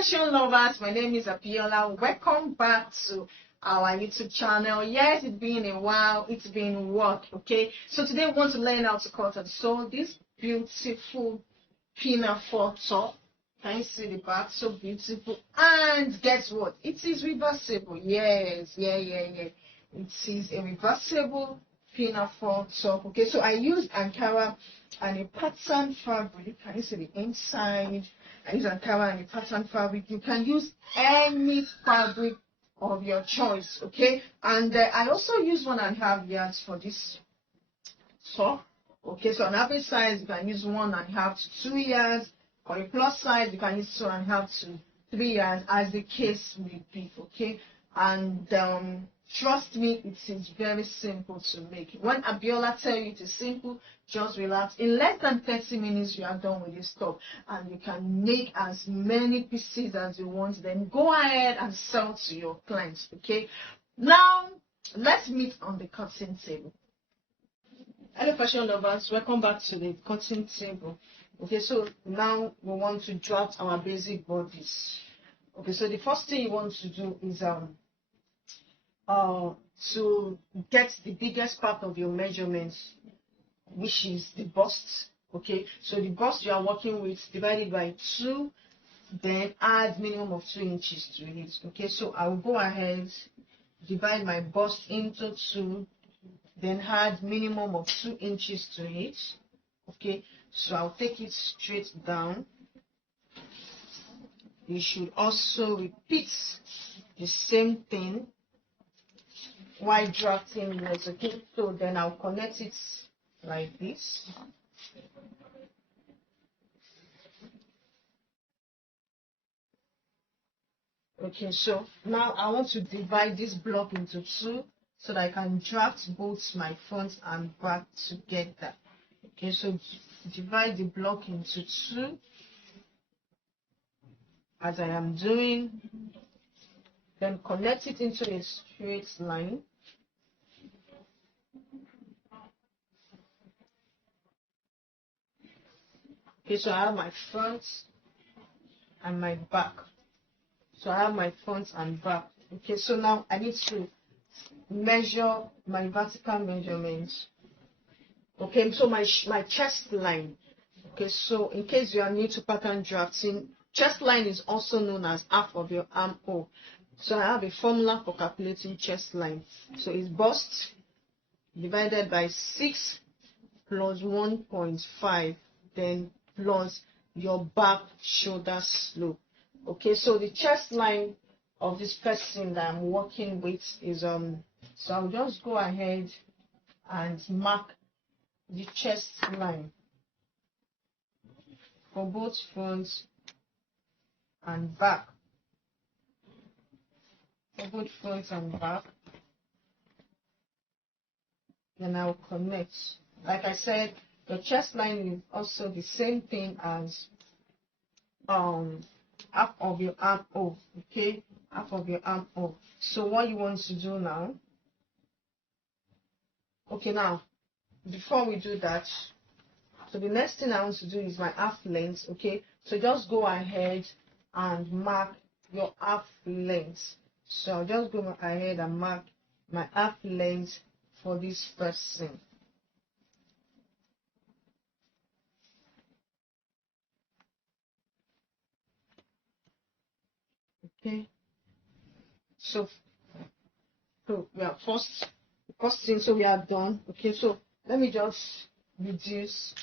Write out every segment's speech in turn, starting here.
fashion lovers, my name is Abiola. Welcome back to our YouTube channel. Yes, it's been a while, it's been work, okay? So today we want to learn how to cut and sew this beautiful Pinafore top. Can you see the back? So beautiful. And guess what? It is reversible. Yes, yeah. It is a reversible Pinafore top. Okay, so I used Ankara and a pattern fabric. Can you see the inside? I use Ankara and a pattern fabric. You can use any fabric of your choice. Okay, and I also use 1.5 yards for this top. Okay, so on average size you can use 1.5 to 2 yards. For a plus size you can use 2.5 to 3 yards, as the case may be. Okay, and trust me, it is very simple to make. When Abiola tell you it is simple, just relax. In less than 30 minutes you are done with this top, and you can make as many pieces as you want. Then go ahead and sell to your clients. Okay, now let's meet on the cutting table. Hello fashion lovers, welcome back to the cutting table. Okay, so now we want to draft our basic bodies. Okay, so the first thing you want to do is to get the biggest part of your measurements, which is the bust. Okay, so the bust you are working with, divided by 2, then add minimum of 2 inches to it. Okay, so I will go ahead, divide my bust into 2, then add minimum of 2 inches to it. Okay, so I'll take it straight down. You should also repeat the same thing while drafting this. Okay, so then I'll connect it like this. Okay, so now I want to divide this block into 2 so that I can draft both my front and back together. Okay, so divide the block into 2 as I am doing, then connect it into a straight line. Okay, so I have my front and my back. So I have my front and back. Okay, so now I need to measure my vertical measurements. Okay, so my chest line. Okay, so in case you are new to pattern drafting, chest line is also known as half of your armhole. So I have a formula for calculating chest line. So it's bust divided by 6 plus 1.5, then plus your back shoulder slope. Okay, so the chest line of this person that I'm working with is so I'll just go ahead and mark the chest line for both front and back. For both front and back, then I'll connect. Like I said, the chest line is also the same thing as half of your armhole. Okay, half of your armhole. So what you want to do now? Okay, now before we do that, so the next thing I want to do is my half length. Okay, so just go ahead and mark your half length. So I'll just go ahead and mark my half length for this person. Okay, so we are first thing, so we are done. Okay, so let me just reduce.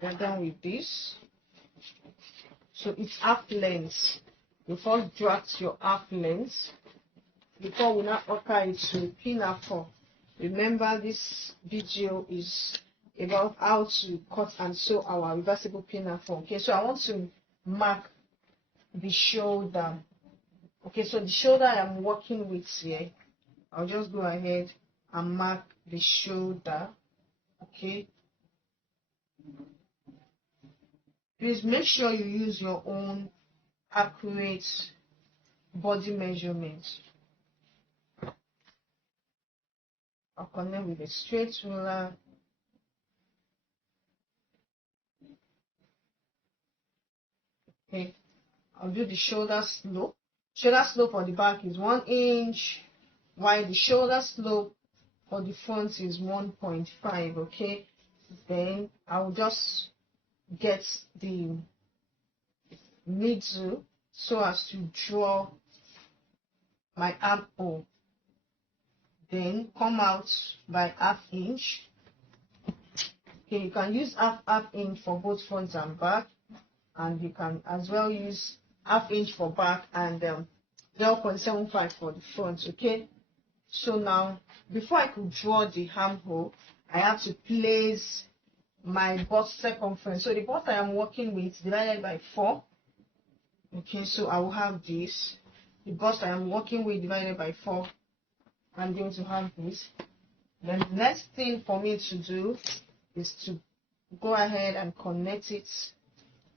We are done with this. So it's half length. You first draft your half length before we now occur it to Pinafore. Remember, this video is about how to cut and sew our reversible Pinafore. Okay, so I want to mark the shoulder. Okay, so the shoulder I'm working with here, I'll just go ahead and mark the shoulder. Okay, please make sure you use your own accurate body measurements. I'll connect with a straight ruler. Okay, I'll do the shoulder slope. Shoulder slope for the back is 1 inch, while the shoulder slope for the front is 1.5. Okay, then I'll just get the middle so as to draw my armhole. Then come out by 1/2 inch. Okay, you can use half inch for both front and back, and you can as well use 1/2 inch for back and 0.75 for the front. Okay, so now before I could draw the armhole, I have to place my bust circumference. So the bust I am working with divided by 4. Okay, so I will have this. The bust I am working with divided by 4. I'm going to have this. Then the next thing for me to do is to go ahead and connect it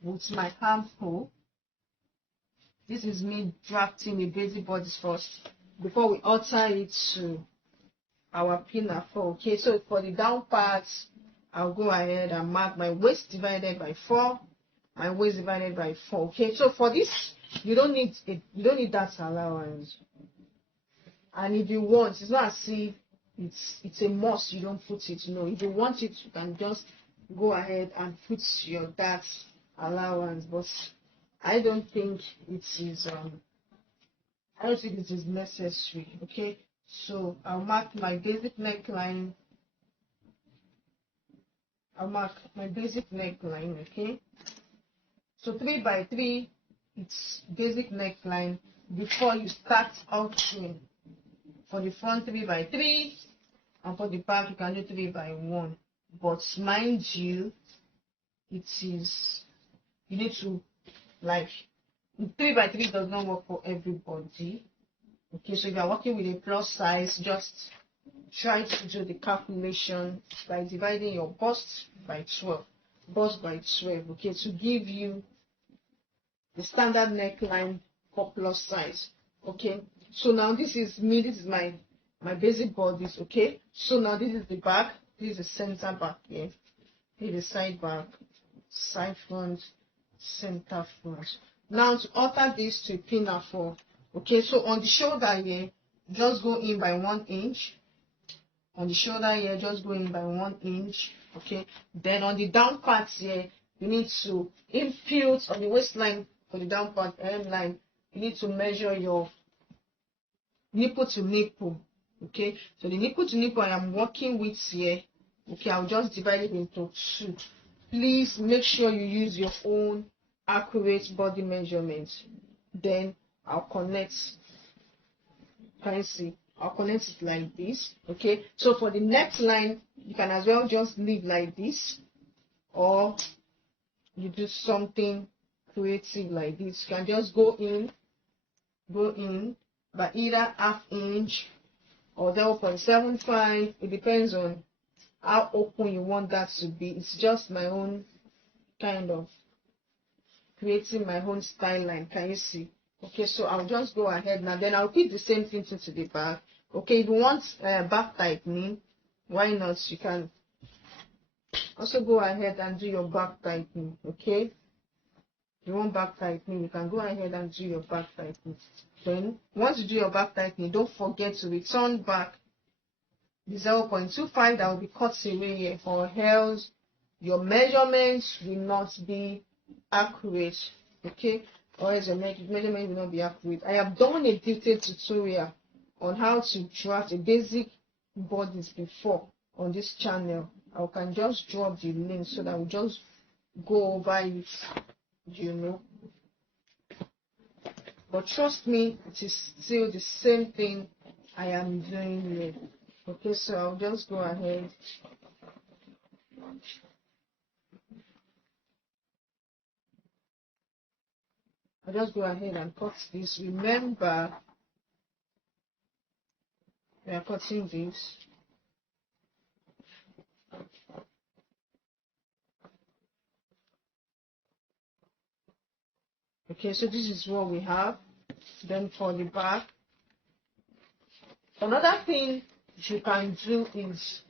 with my armhole. This is me drafting the basic bodies first before we alter it to our pinafore. Okay, so for the down parts, I'll go ahead and mark my waist divided by 4, my waist divided by 4. Okay, so for this, you don't need that allowance. And if you want, it's not as if it's a must, you don't put it. No, if you want it, you can just go ahead and put your that allowance. But I don't think it is necessary. Okay, so I'll mark my basic neckline. Okay, so 3 by 3, it's basic neckline before you start altering. For the front 3 by 3, and for the back you can do 3 by 1. But mind you, you need to, like, 3 by 3 does not work for everybody. Okay, so if you are working with a plus size, just try to do the calculation by dividing your bust by 12. Okay, to give you the standard neckline for plus size. Okay, so now this is my basic bodies. Okay, so now this is the back, this is the center back here, this is the side back, side front, center front. Now to alter this to pinafore. Okay, so on the shoulder here, just go in by 1 inch. On the shoulder here, just go in by 1 inch. Okay, then on the down part here, you need to impute on the waistline for the down part line. You need to measure your nipple to nipple. Okay, so the nipple to nipple I am working with here. Okay, I'll just divide it into 2. Please make sure you use your own accurate body measurements. Then I'll connect. Can you see? I'll connect it like this. Okay, so for the neckline, you can as well just leave like this, or you do something creative like this. You can just go in by either 1/2 inch or 0.75. It depends on how open you want that to be. It's just my own kind of creating my own style line. Can you see? Okay, so I'll just go ahead now. Then I'll put the same thing to the back. Okay, if you want back tightening, why not? You can also go ahead and do your back tightening. Okay, if you want back tightening, you can go ahead and do your back tightening. Then once you do your back tightening, don't forget to return back the 0.25 that will be cut away here, or else your measurements will not be accurate. Okay, or else your measurement will not be accurate. I have done a detailed tutorial on how to draft a basic bodies before on this channel. I can just drop the link so that we just go over it, you know. But trust me, it is still the same thing I am doing here. Okay, so I'll just go ahead. I'll just go ahead and cut this. Remember, we are cutting this. Okay, so this is what we have. Then for the back, another thing you can do is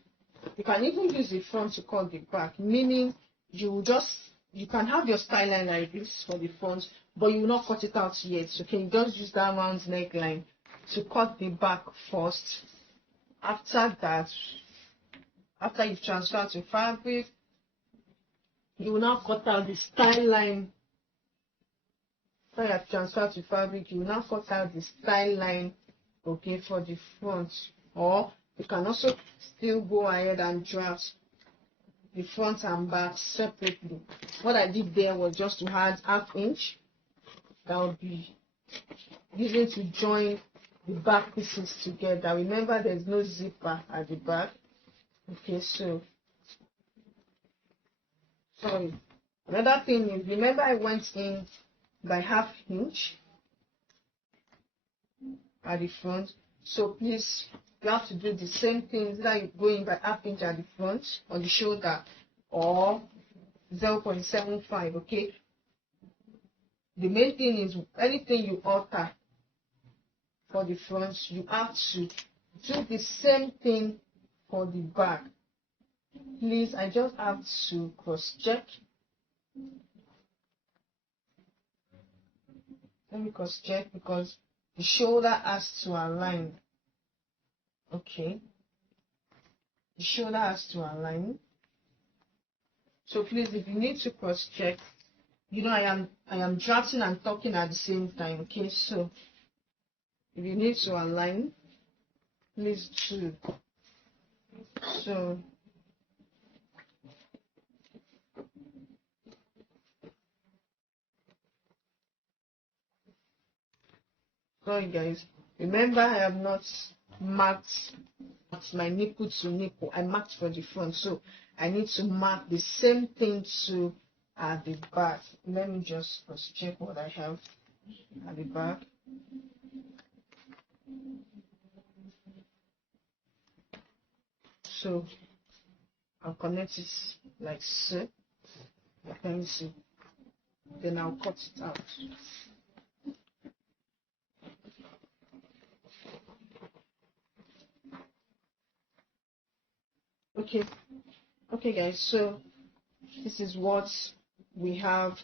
you can even use the front to cut the back, meaning you will just you can have your style line like this for the front, but you will not cut it out yet. Okay, you just use that round neckline to cut the back first. After that, after you've transferred to fabric, you will now cut out the style line. After you have transferred to fabric, you will now cut out the style line, okay, for the front. Or you can also still go ahead and draft the front and back separately. What I did there was just to add ½ inch that will be using to join the back pieces together. Remember, there's no zipper at the back. Okay, so sorry. Another thing is, remember I went in by ½ inch at the front. So please, you have to do the same thing. Either you go in by ½ inch at the front on the shoulder or 0.75. Okay. The main thing is anything you alter for the front, you have to do the same thing for the back. Please, I just have to cross check. Let me cross check because the shoulder has to align. Okay. The shoulder has to align. So please, if you need to cross check, you know I am drafting and talking at the same time. Okay, so if you need to align, please do. So sorry guys, remember I have not marked my nipple to nipple. I marked for the front, so I need to mark the same thing to at the back. Let me just cross check what I have at the back. So I'll connect it like so. Let me see. Then I'll cut it out. Okay guys, so this is what we have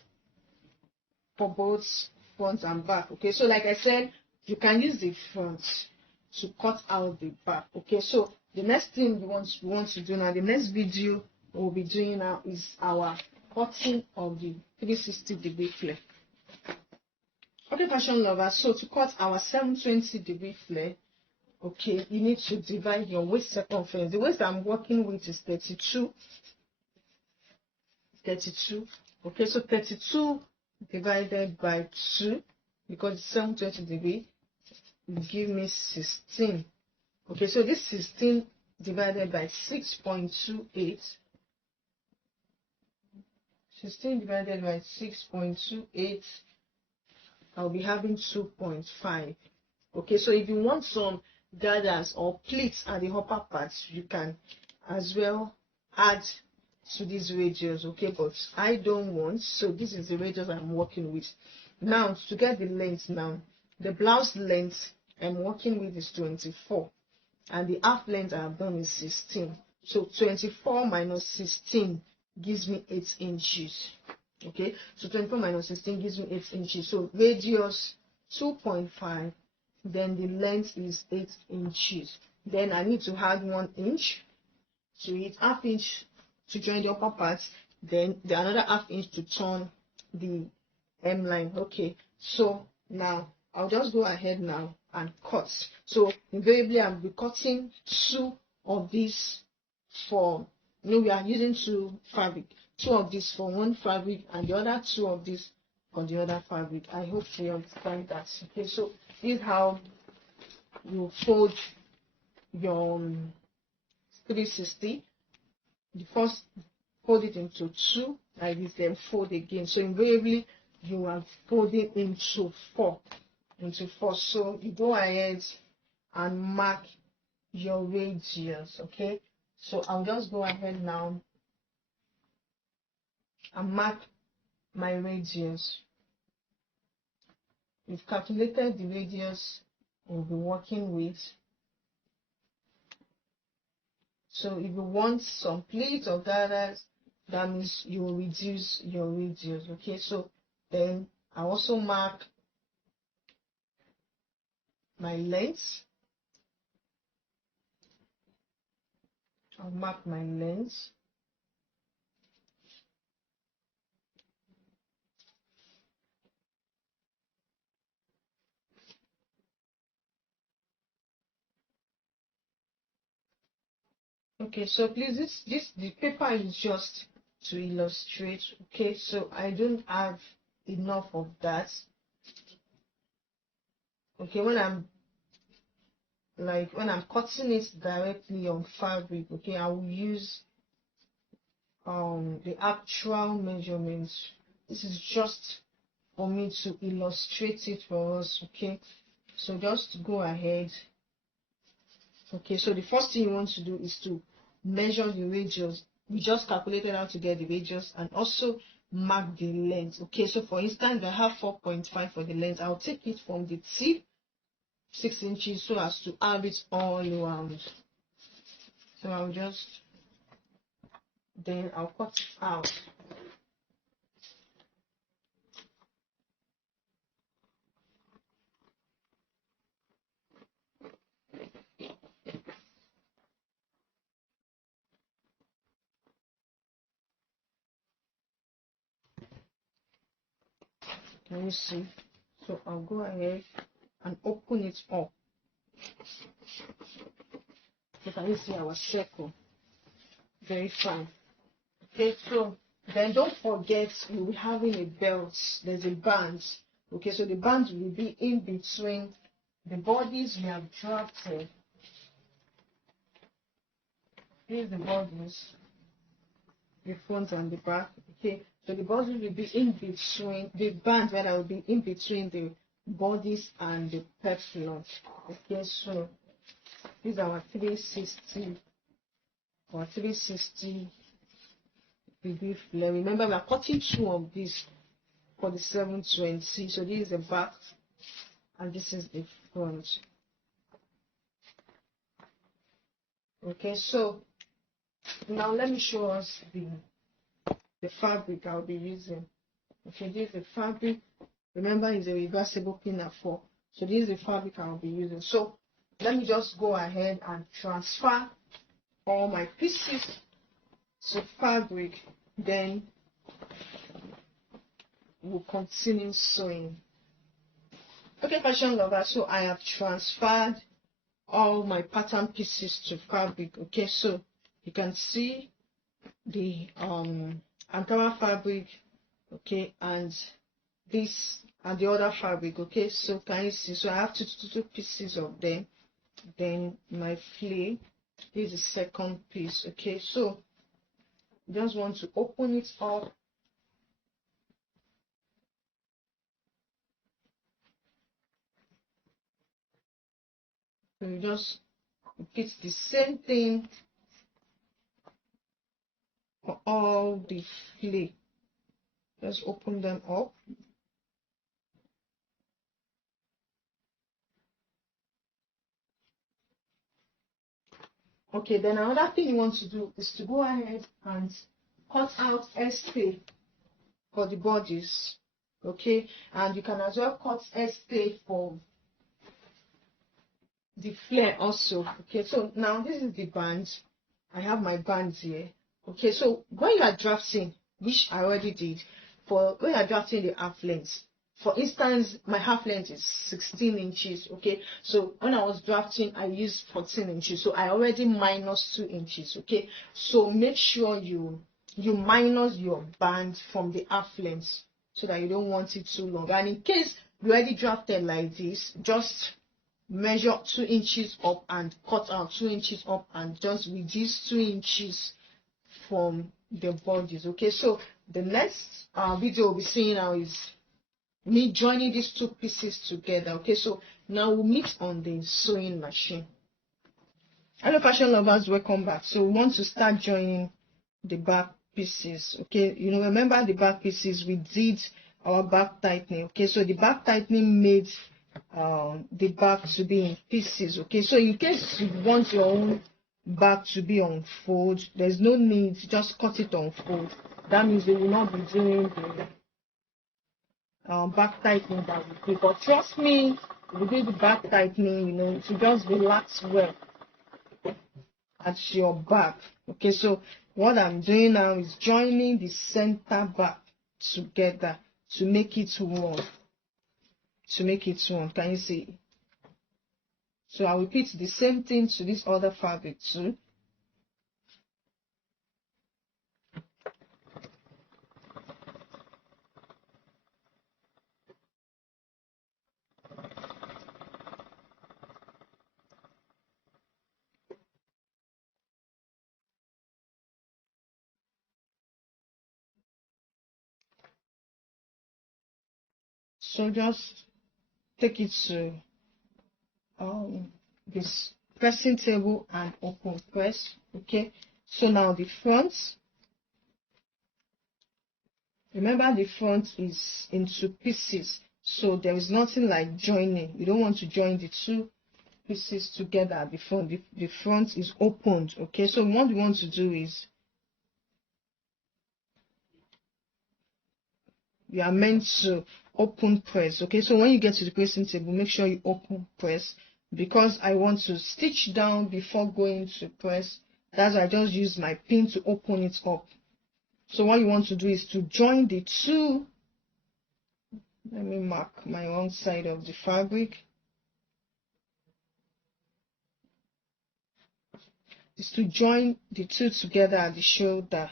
for both front and back. Okay, so like I said, you can use the front to cut out the back. Okay, so the next thing we want to do now, the next video we'll be doing now is our cutting of the 360-degree flare. Okay, fashion lovers, so to cut our 720-degree flare, okay, you need to divide your waist circumference. The waist I'm working with is 32. Okay, so 32 divided by 2, because it's 720 will give me 16. Okay, so this 16 divided by 6.28. 16 divided by 6.28, I'll be having 2.5. Okay, so if you want some gathers or pleats at the upper parts, you can as well add to this radius. Okay, but I don't want, so this is the radius I'm working with. Now to get the length, now the blouse length I'm working with is 24 and the half length I have done is 16. So 24 minus 16 gives me 8 inches. Okay, so 24 minus 16 gives me 8 inches. So radius 2.5, then the length is 8 inches. Then I need to add 1 inch to it, ½ inch to join the upper part, then another ½ inch to turn the hem line. Okay, so now I'll just go ahead now and cut. So invariably I'll be cutting 2 of these for, we are using 2 fabric, 2 of this for one fabric and the other 2 of this for the other fabric. I hope you understand that. Okay, so this is how you fold your 360. The first fold it into 2 like this, then fold again. So invariably you are folding into 4. So you go ahead and mark your radius. Okay, so I'll just go ahead now and mark my radius. We've calculated the radius we'll be working with. So if you want some pleats or gathers, that means you will reduce your radius. Okay, so then I also mark my length. I'll mark my length. Okay, so please, the paper is just to illustrate. Okay, so I don't have enough of that. Okay, when I'm cutting it directly on fabric, okay, I will use the actual measurements. This is just for me to illustrate it for us. Okay, so just go ahead. Okay, so the first thing you want to do is to measure the radius. We just calculated how to get the radius and also mark the length. Okay, so for instance, I have 4.5 for the length. I'll take it from the tip 6 inches so as to have it all around. So I'll just, then I'll cut it out. Can you see? So I'll go ahead and open it up. So can you see our circle? Very fine. Okay, so then don't forget we'll be having a belt. There's a band. Okay, so the band will be in between the bodies we have drafted. Here's the bodies, the front and the back. Okay, so the bodies will be in between the band, where will be in between the bodies and the peplum. Okay, so these are our 360 degree flare. Remember, we are cutting 2 of these for the 720. So this is the back and this is the front. Okay, so now let me show us the fabric I'll be using. Okay, this is the fabric. Remember, it's a reversible pinafore. So this is the fabric I'll be using. So let me just go ahead and transfer all my pieces to fabric. Then we'll continue sewing. Okay, fashion lovers, so I have transferred all my pattern pieces to fabric. Okay, so you can see the Ankara fabric, okay, and this and the other fabric. Okay, so can you see? So I have two pieces of them. Then my flare, this is the second piece. Okay, so just want to open it up. So you just repeat the same thing for all the flare. Just open them up. Okay, then another thing you want to do is to go ahead and cut out S-tape for the bodies. Okay, and you can as well cut S-tape for the flare also. Okay, so now this is the band. I have my band here. Okay, so when you are drafting, which I already did, for when you are drafting the half length, for instance, my half length is 16 inches. Okay, so when I was drafting, I used 14 inches, so I already minus 2 inches. Okay, so make sure you minus your band from the half length so that you don't want it too long. And in case you already drafted like this, just measure 2 inches up and cut out 2 inches up and just reduce 2 inches from the bodies. Okay, so the next video we'll be seeing now is me joining these 2 pieces together. Okay, so now we'll meet on the sewing machine. Hello fashion lovers, welcome back. So we want to start joining the back pieces. Okay, you know, remember the back pieces, we did our back tightening. Okay, so the back tightening made the back to be in pieces. Okay, so in case you want your own back to be on fold. There's no need to just cut it on fold. That means they will not be doing the back tightening that we do. But trust me, if you do the back tightening, you know, to just relax well at your back. Okay, so what I'm doing now is joining the center back together to make it one. To make it one. Can you see? So I'll repeat the same thing to this other fabric too. So just take it to this pressing table and open press. Okay, so now the front, remember the front is into pieces, so there is nothing like joining. You don't want to join the two pieces together at the front. The front is opened. Okay, so what we want to do is you are meant to open press. Okay, so when you get to the pressing table, make sure you open press, because I want to stitch down before going to press. That's why I just use my pin to open it up. So what you want to do is to join the two. Let me mark my wrong side of the fabric. Is to join the two together at the shoulder.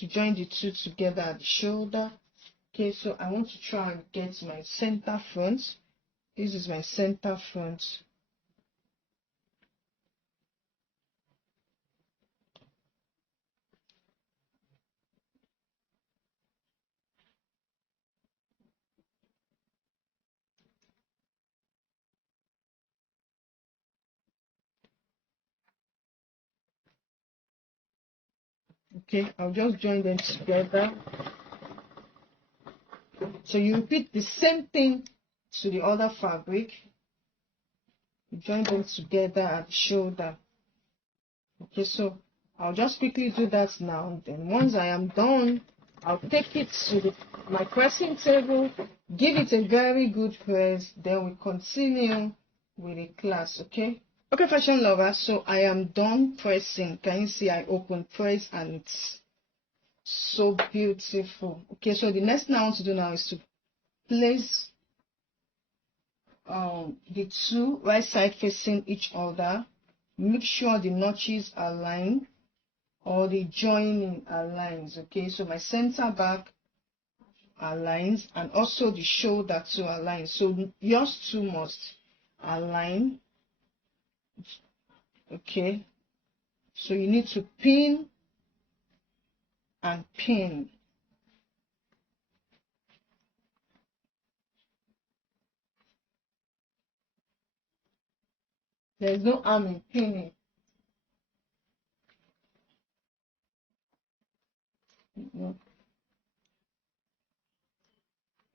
To join the two together at the shoulder. Okay, so I want to try and get my center front. This is my center front. Okay, I'll just join them together. So you repeat the same thing to the other fabric. You join them together at the shoulder. Okay, so I'll just quickly do that now. Then once I am done, I'll take it to my pressing table, give it a very good press, then we continue with the class. Okay, fashion lovers, so I am done pressing. Can you see I open press and it's so beautiful. Okay, so the next thing I want to do now is to place the two right side facing each other. Make sure the notches align or the joining aligns. Okay, so my center back aligns and also the shoulder to align. So yours two must align. Okay, so you need to pin and pin. There's no harm in pinning.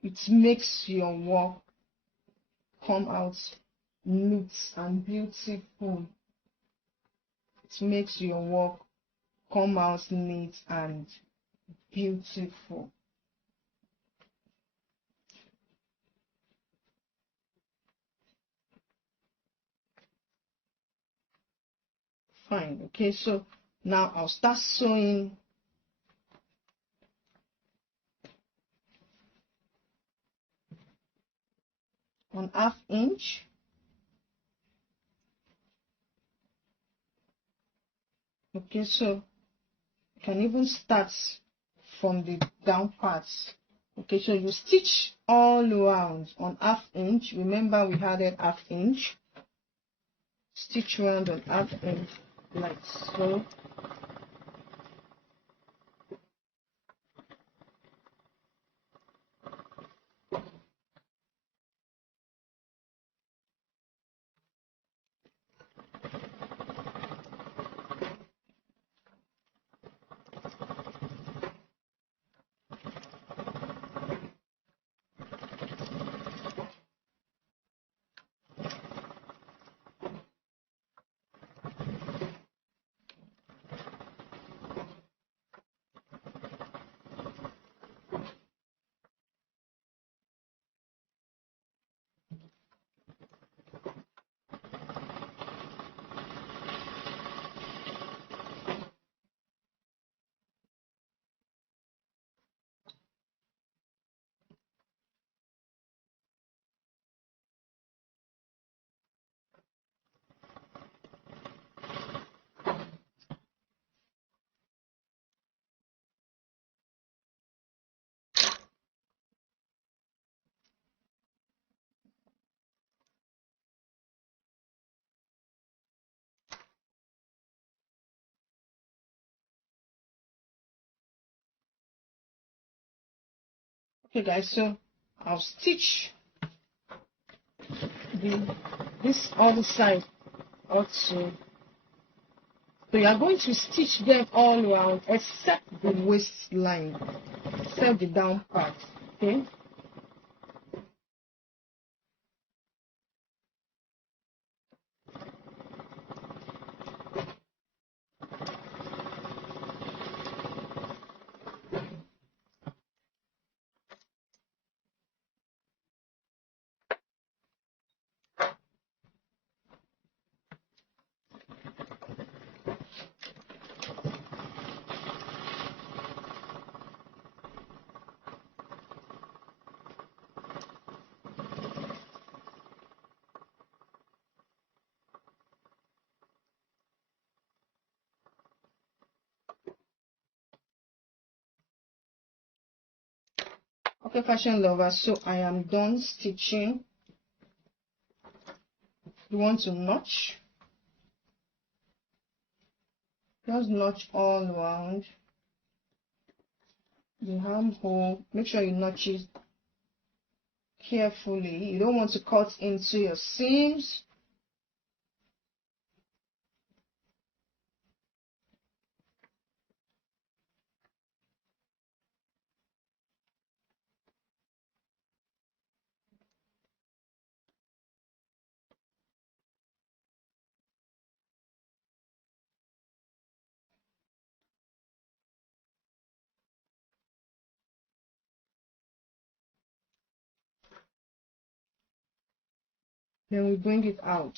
It makes your work come out neat and beautiful. It makes your work come out neat and beautiful. Fine. Okay, so now I'll start sewing on 1/2 inch. Okay, so you can even start from the down parts. Okay, so you stitch all around on 1/2 inch. Remember we added 1/2 inch. Stitch around on 1/2 inch like so. Okay guys, so I'll stitch this other side also. So you are going to stitch them all around except the waistline, except the down part. Okay. Okay, fashion lovers, so I am done stitching. You want to notch, just notch all around the armhole. Make sure you notch it carefully. You don't want to cut into your seams. Then we bring it out.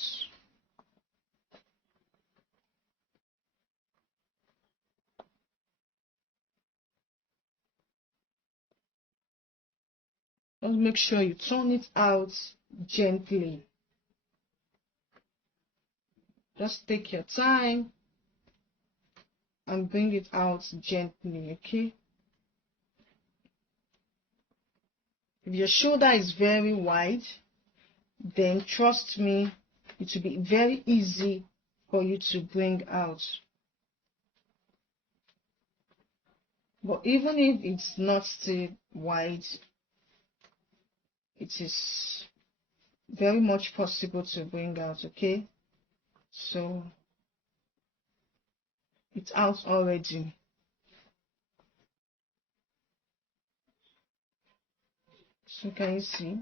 Just make sure you turn it out gently. Just take your time and bring it out gently, okay? If your shoulder is very wide, then trust me, it will be very easy for you to bring out. But even if it's not still wide, it is very much possible to bring out, okay? So it's out already. So can you see?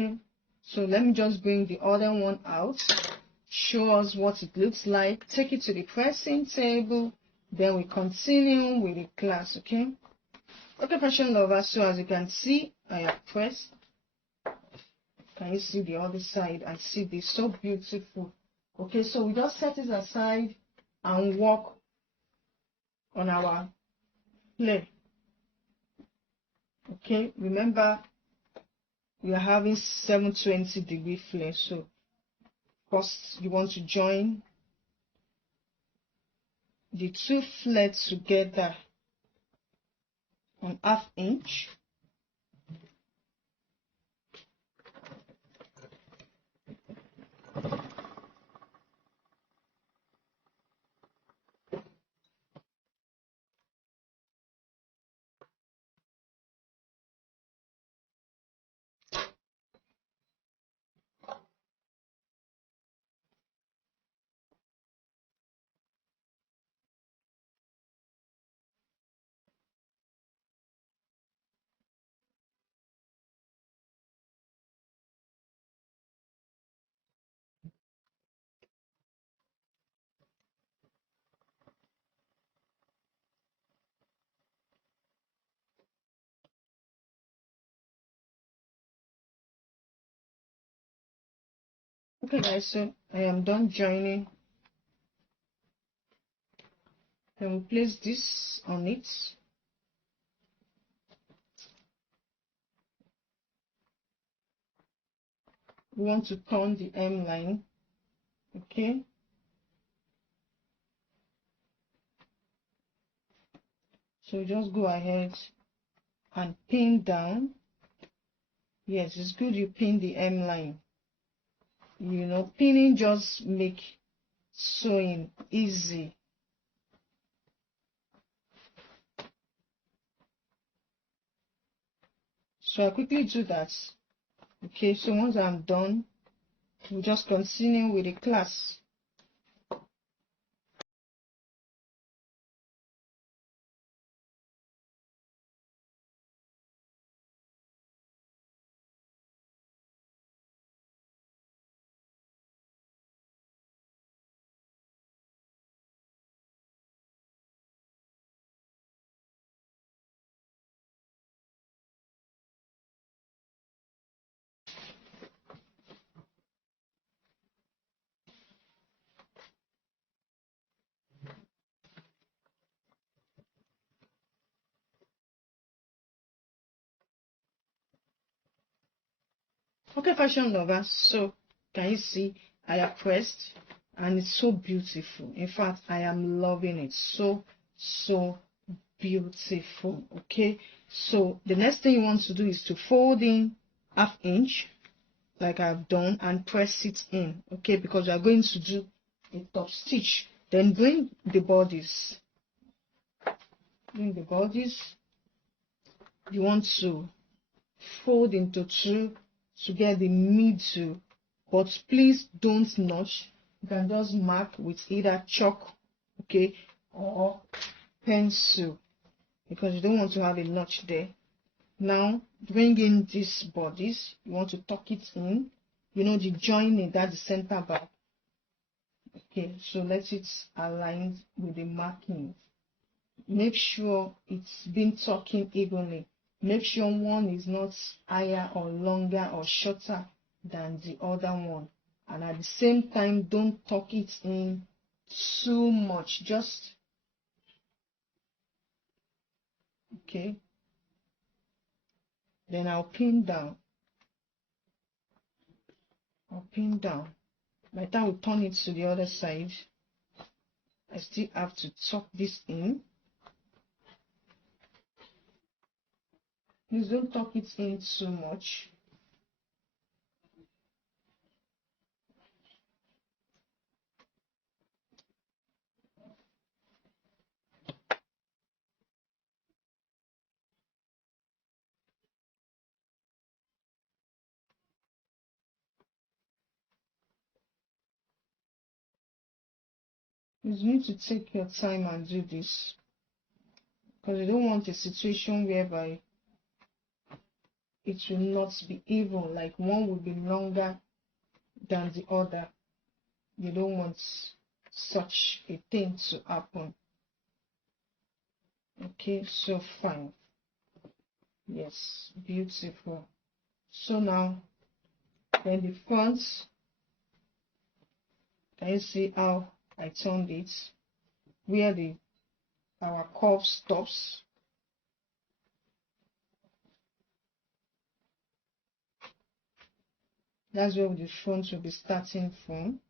Okay, so let me just bring the other one out, show us what it looks like, take it to the pressing table, then we continue with the class. Okay, fashion lovers, so as you can see, I have pressed. Can you see the other side? I see this, so beautiful. Okay, so we just set it aside and work on our flare. Okay, remember we are having 720-degree flare, so first you want to join the two flares together on 1/2 inch. Okay guys, so I am done joining. Then we place this on it. We want to turn the hem line. Okay, so just go ahead and pin down. Yes, it's good you pin the hem line. You know, pinning just make sewing easy. So I quickly do that. Okay, so once I'm done, we'll just continue with the class. Okay, fashion lovers, so can you see I have pressed and it's so beautiful. In fact, I am loving it. So beautiful. Okay, so the next thing you want to do is to fold in ½ inch like I've done and press it in. Okay, because we are going to do a top stitch. Then bring the bodies. You want to fold into two to get the middle, but please don't notch. You can just mark with either chalk, okay, or pencil, because you don't want to have a notch there. Now bring in these bodies. You want to tuck it in, you know, the joining, that's the center back. Okay, so let it align with the marking. Make sure it's been tucking evenly. Make sure one is not higher or longer or shorter than the other one. And at the same time, don't tuck it in too much. Just, okay. Then I'll pin down. By the time we turn it to the other side, I still have to tuck this in. Please don't tuck it in too much. You need to take your time and do this, because you don't want a situation whereby it will not be even, like one will be longer than the other. You don't want such a thing to happen. Okay, so fine. Yes, beautiful. So now, then the front, can you see how I turned it? Where our curve stops. That's where the front will be starting from.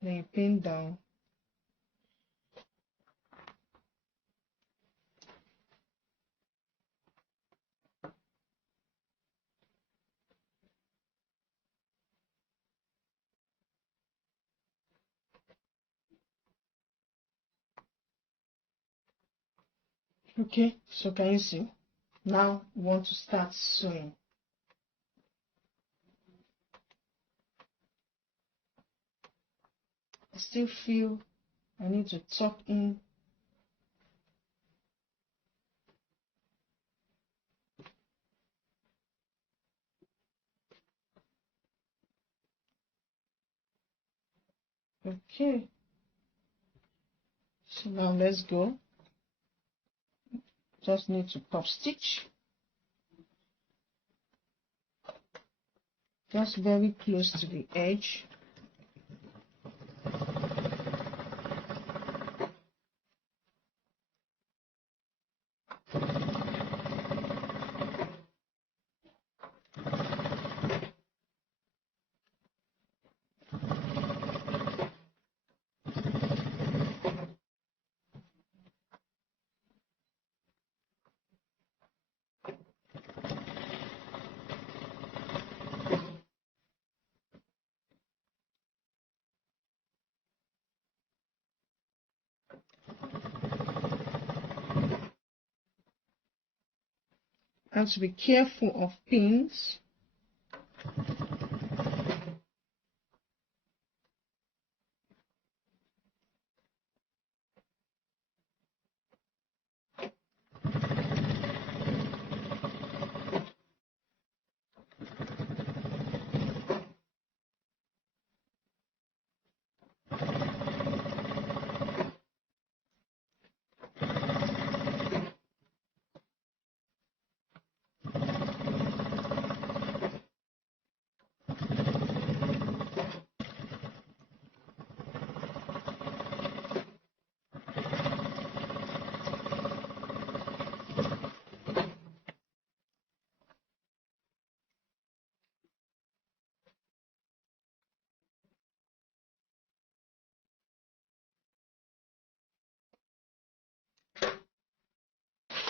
Then you pin down. Okay, so can you see? Now we want to start sewing. I still feel I need to tuck in. Okay, so now let's go. Just need to top stitch. Just very close to the edge. have to be careful of pins.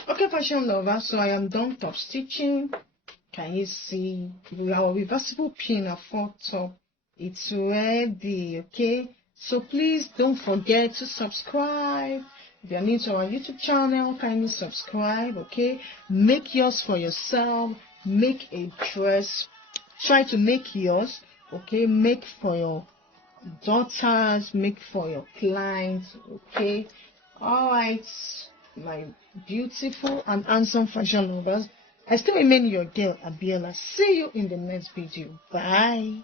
Okay, fashion lovers, so I am done top stitching. Can you see our reversible pinafore top? It's ready. Okay, so please don't forget to subscribe. If you're new to our YouTube channel, kindly subscribe. Okay, make yours for yourself. Make a dress. Try to make yours. Okay, make for your daughters, make for your clients. Okay, all right, my beautiful and handsome fashion lovers, I still remain your girl Abiola. See you in the next video. Bye.